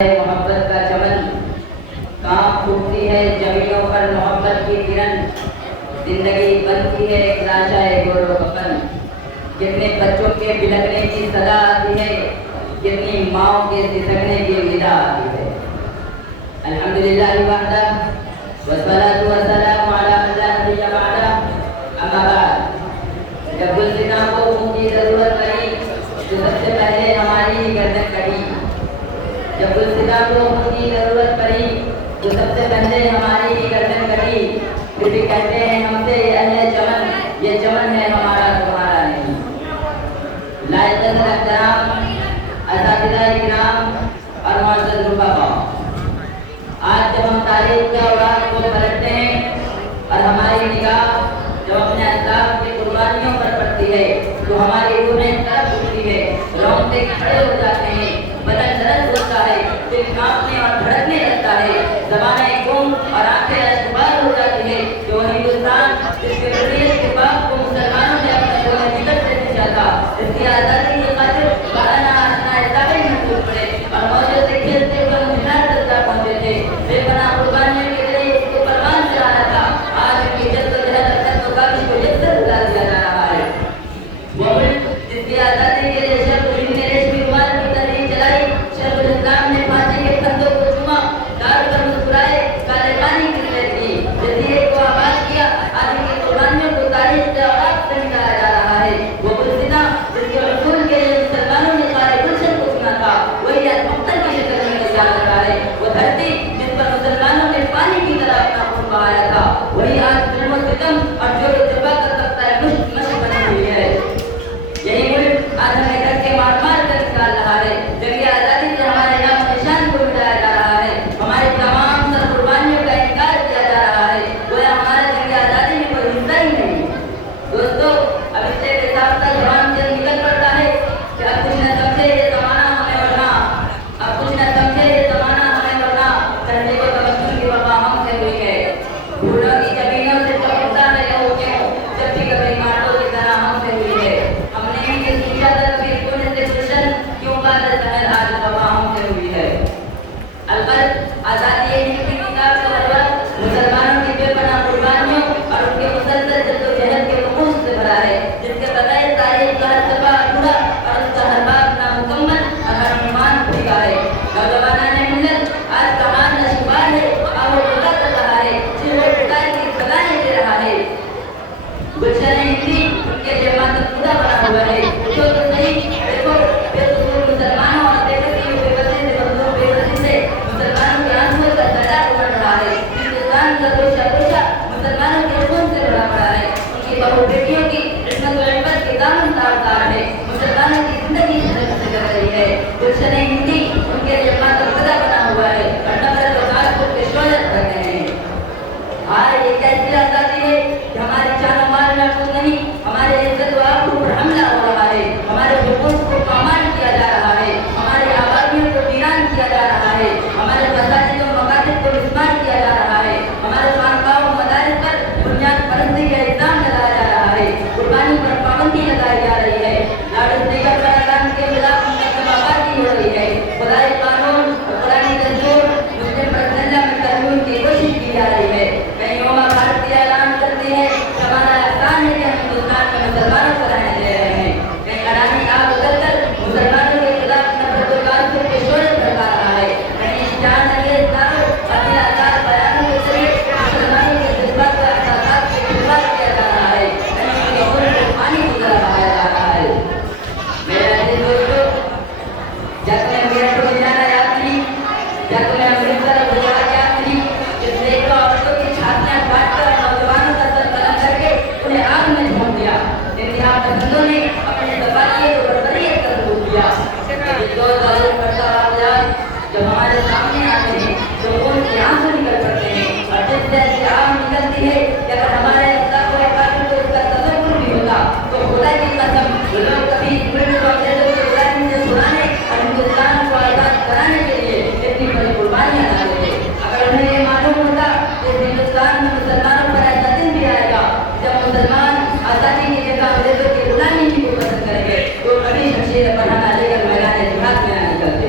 मोहब्बत का चमन कहाँ फूटती है जमीनों पर मोहब्बत की किरण। जिंदगी बनती है एक लाशा है गोरो कफन। कितने बच्चों के बिलखने की सदा आती है, कितनी माओ के सिसकने की विदा आती है। अल्हम्दुलिल्लाह वहदा वस्सलातु वस्सलामु अला मन ला नबिय्य बअदा। अम्मा बाद, जब गुलसिना को खून की जरूरत पड़ी तो सबसे पहले हमारी ही गर्दन कटी। जब गुलसिना को खून की जरूरत पड़ी तो सबसे पहले हमारी ही गर्दन कटी। फिर भी कहते हैं हमसे अहले चमन, ये चमन है हमारा तुम्हारा नहीं। लाइक़ अहतराम असातिज़ा इकराम और मुअज़्ज़ज़ रुफ़क़ा, आज जब हम तारीख़ के औराक को पलटते हैं और हमारी निगाह जब अपने अस्लाफ की कुर्बानियों पर पड़ती है तो हमारी रूहें तड़प उठती है, रोंगटे खड़े हो जाते हैं, बदन दर्द होता है, दिल कांपने और धड़कने लगता है, ज़बानें गुम और आंखें अश्कबार हो जाती है। जो हिंदुस्तान जिसके हुर्रियत के बाप को मुसलमानों ने अपने कोने निकट से पूछा था, इसकी आज़ादी की खातिर बाराना आसना इस्लामी में टूट पड़े और मौजों से खेलते हुए मुजरात तक जा पहुंचे थे। बेपनाह कुर्बानियों के लिए इसको परवान चढ़ाना था। आज उनकी जद्दोजहद और कद्दोकाशी को यकसर भुला दिया जा रहा है। वो मुल्क जिसकी आज़ादी के लिए शब ने रेशमी रुमाल की तहरीक चलाई, शेखुल इस्लाम ने फांसी के फंदों को चूमा, डाल कर मुस्कुराए, काले पानी की सैर की, जज़ीरे को आबाद किया, आज की कुर्बानियों को तारीख के औराक से मिटाया जा रहा है। वो गुलसिना जिसके रसूल के लिए मुसलमानों ने सारे गुलशन को चुना था, वही आज मुख्तर की शक्ल में तैयार रहा है। वो धरती जिस पर मुसलमानों ने पानी की तरह अपना खून बहाया था, वही आज जुल्म सितम और जोर जबा का तख्ता मश्क बनी हुई है। यही मुल्क आज हमें घर के मार मार कर निकाल रहा है। जंग आज़ादी से हमारे नाम निशान को मिटाया जा रहा है, हमारी तमाम सर कुर्बानियों का इनकार किया जा रहा है। गोया हमारे जंग आज़ादी में कोई हिस्सा ही नहीं। दोस्तों, अब इससे के साथ साथ जवान जल्द निकल पड़ता है कि अब कुछ न समझे ये ज़माना हमें वरना, अब कुछ न समझे ये ज़माना हमें वरना, कहने को तवज्जुह की वफा हमसे हुई है। फूलों की जमीनों से चमकता है लहू क्यों, जब भी कभी माटो की तरह हमसे हुई है। हमने ही ये सोचा था कभी पुण्य से गुलशन, क्यों बादल सहर आज वफा हमसे हुई है। अलबत्त आज़ादी हिंद की किताब का दरबार मुसलमानों की बेपनाह कुर्बानियों और उनके मुसलसल जद्दोजहद के नमूज से भरा है, जिसके बगैर तारीख का हर सफा अधूरा और उसका हर बाब नामुकम्मल और हर ईमान फीका है। नौजवानाने मिल्लत आज का हाल नशुबार है और वो खुदा कर रहा है, सिर्फ खुदा की सदाएं दे रहा है। गुलशन हिंदी उनके लिए मात्र खुदा बना हुआ है। उठो तो सही, देखो बेकसूर मुसलमानों और बेकसी से मजलूम बेकसी से मुसलमानों के आंसुओं का सैलाब उमड़ रहा है। हिंदुस्तान का गोशा मुसलमानों के खून से भरा पड़ा है। उनकी बहू बेटियों की इस्मत व इफ़्फ़त के दामन तार है, मुसलमानों की जिंदगी से कर रही है। गुलशन हिंदी उनके लिए मात्र खुदा बना हुआ है और नफरत और ताक़ुत के शोले करते हैं। आज ये कैसी आज़ादी है कि हमारी जान माल महफूज नहीं, हमारे इज्जत व आबरू पर हमला हो रहा है, हमारे हुकूक को पामाल किया जा रहा है, हमारी आबादियों को वीरान किया जा रहा है, हमारे मसाजिद व मकातिब को मिस्मार किया जा रहा है, हमारे खानकाह व मदारिस पर बुनियाद परस्ती का इल्ज़ाम लगाया जा रहा है, कुर्बानी पर पाबंदी लगाई जा रही है, लाउडस्पीकर पर अज़ान के खिलाफ मुकदमाबाजी हो रही है, खुदाई कानून और कुरानी दस्तूर मुस्लिम पर्सनल में कानून की कोशिश की जा रही है। कहीं ओमा भारतीय ऐलान करती है हमारा एहसान है कि हम हिंदुस्तान में मुसलमानों को रहने दे रहे हैं। कहीं अडानी आग उगलकर मुसलमानों के खिलाफ नफरत और ताक़ुत के शोले भड़का रहा है। कहीं जान अंगेज़ दावों और निराधार बयानों के जरिए मुसलमानों के जज्बात व एहसासात को खिलवाड़ किया जा रहा है। कहीं उनके खून को पानी की तरह बहाया जा रहा है। मेरे अज़ीज़ दोस्तों, क्या तुम्हें मेरठ को जाना याद नहीं? क्या तुम्हें अमृतसर और गुजरात याद नहीं? जिस देश को औरतों की छातियां काटकर नौजवानों का सर कलम करके उन्हें आग में झोंक दिया। इंतहा पसंदों ने अपने दबाइए को बर्बरियत कर डूब दिया। ये दो जालिम बरसात जब हमारे सामने आते हैं तो उनके आंसू निकल पड़ते हैं और जिस जैसे आग निकलती है कि अगर हमारे अल्लाह को इसका तसव्वुर भी होता तो खुदा की कसम वो लोग कभी मुल्क को अंग्रेजों के गुलामी से छुड़ाने और हिंदुस्तान को आज़ाद कराने के लिए इतनी बड़ी कुर्बानियां डाल देते। अगर उन्हें ये मालूम होता कि हिंदुस्तान में मुसलमानों पर ऐसा दिन भी आएगा जब मुसलमान आज़ादी की जगह अंग्रेजों की गुलामी को पसंद करेंगे, तो कभी शमशीर पनाहा लेकर मैदान जिहाद में ना निकलते।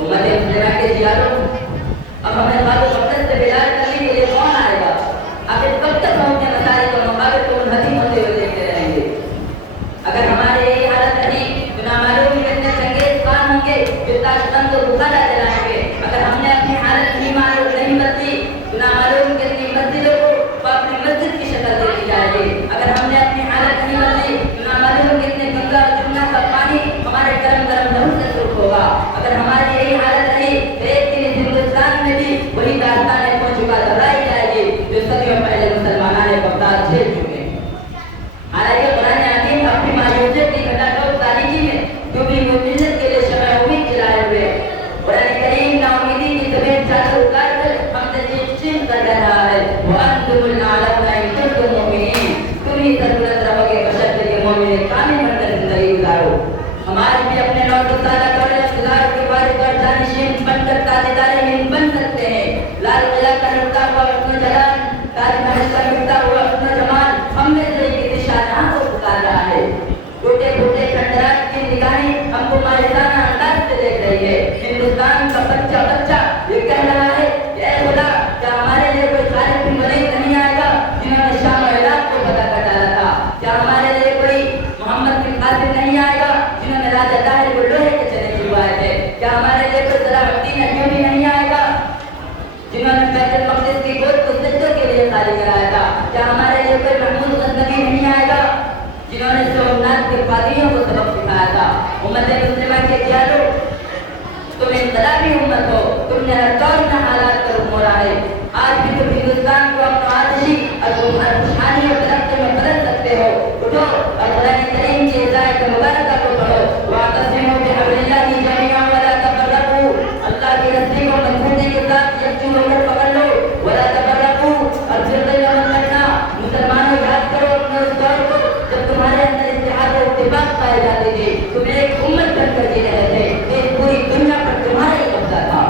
उम्मत کے دیاروں اب ہمیں بات مقصد سے بیدار کرنے کے لیے کون آئے گا؟ آخر کب تک ہم اپنے مسائل اور مقابل کو منہدم ہوتے ہوئے دیکھتے رہیں گے؟ اگر ہمارے یہی حالت رہی تو نامعلوم کتنے چنگیز خان ہوں گے جو تاشقند و بخارا جلائیں گے۔ اگر ہم نے اپنی حالت نہیں بدلی تو نامعلوم کتنی مسجدوں کو اپنی مسجد کی شکل دے دی جائے گی۔ اگر ہم نے اپنی حالت نہیں بدلی تو نامعلوم کتنے گنگا اور جمنا کا پانی ہمارے گرم گرم لہو سے سرخ ہوگا۔ اگر ہماری یہی حالت رہی تو ایک دن اس ہندوستان میں بھی وہی داستانیں ہو چکا دہرائی جائے گی جو صدیوں پہلے مسلمانوں نے بغداد جھیل چکے ہیں۔ حالانکہ قرآن عظیم اپنی معجزات کی گھٹا تاریخی میں جو بھی معجزت کے لیے شمع امید جلائے ہوئے قرآن کریم نا امیدی کی طبیعت چادر اتار کر ہم سے چیخ کر رہا ہے وَأَنْتُمُ الْأَعْلَوْنَ إِن كُنتُم مُؤْمِنِينَ، تم ہی سربلند رہو گے بشرط کہ مومن کامل بن کر زندگی گزارو۔ ہم آج بھی اپنے 9 سالہ دور اقتدار کے وارث اور جانشین بن کر تاجدار ہند بن سکتے ہیں۔ لال قلعہ کا لٹتا ہوا حسن جلال، تاج محل کا لٹتا ہوا حسن جمال ہم میں سے کسی شاہجہاں کو پکار رہا ہے۔ ٹوٹے پھوٹے کھنڈرات کی نگاہیں ہم کو مایوسانہ انداز سے دیکھ رہی ہے۔ ہندوستان کا بچہ بچہ یہ کہہ رہا ہے کہ اے خدا کیا ہمارے لیے کوئی خالق بن ولید نہیں آئے گا جنہوں نے شام و عراق کو فتح کر ڈالا تھا؟ کیا ہمارے لیے کوئی محمد بن قاسم نہیں آئے گا جنہوں نے راجہ طاہر کو لوہے کے چنے چھوائے تھے؟ کیا ہمارے لیے کوئی صلاح الدین ایوبی نہیں آئے گا جنہوں نے بیت المقدس کی گود کو سجدوں کے لیے خالی کرایا تھا؟ کیا ہمارے لیے کوئی محمود غزنوی نہیں آئے گا جنہوں نے سومنات کے پادریوں کو سبق سکھایا تھا؟ امت مسلمہ کے دیاروں، تم انقلابی امت ہو، تم نے ہر دور میں حالات کا رخ موڑا ہے۔ آج بھی تم ہندوستان کو اپنا آتشی اور خوشحالی اور ترقی میں بدل سکتے ہو۔ اٹھو اور قرآن کریم کی ہدایت مبارکہ کو پڑھو۔ وَاعْتَصِمُوا بِحَبْلِ اللَّهِ جَمِيعًا وَلَا تَفَرَّقُوا، اللہ کی رسی کو مضبوطی کے ساتھ یکجو ہو کر پکڑ لو۔ وَلَا تَفَرَّقُوا، اور فرقے میں مت بننا۔ مسلمانوں یاد کرو اپنے اس دور کو جب تمہارے اندر اتحاد و اتفاق پائے جاتے تھے، تم ایک امت بن کر جی رہے تھے، ایک پوری دنیا پر تمہارا ہی قبضہ تھا۔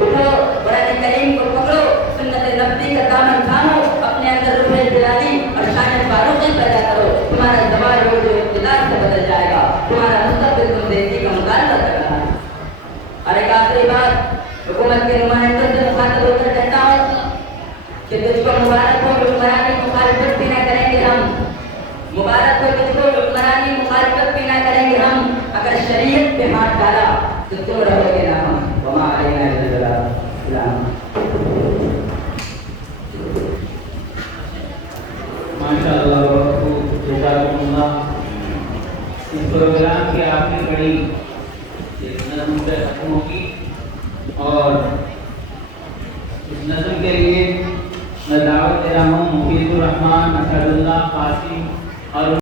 اٹھو قرآن کریم کو پکڑو، سنت نبوی کا دامن تھامو، اپنے اندر روح جلالی اور شان فاروقی پیدا کرو۔ تمہارا زوال روز اقتدار سے بدل جائے گا، تمہارا مستقبل تم دیسی کا مطالبہ کر رہا ہے۔ اور ایک آخری بات حکومت کے نمائندوں سے مخاطب ہو کر کہتا ہوں کہ تجھ کو مبارک ہو حکمرانی مخالفت بھی نہ کریں گے ہم، مبارک ہو تجھ کو حکمرانی مخالفت بھی نہ کریں گے ہم، اگر شریعت پہ ہاتھ ڈالا تو تم رہو گے نہ ہم۔ وما علینا الا البلاغ۔ ماشاء اللہ جزاکم اللہ۔ اس پروگرام کی آخری کڑی نظم پہ ختم ہوگی اور اس نظم کے لیے میں دعوت دے رہا ہوں مفید الرحمان اسد اللہ قاسم اور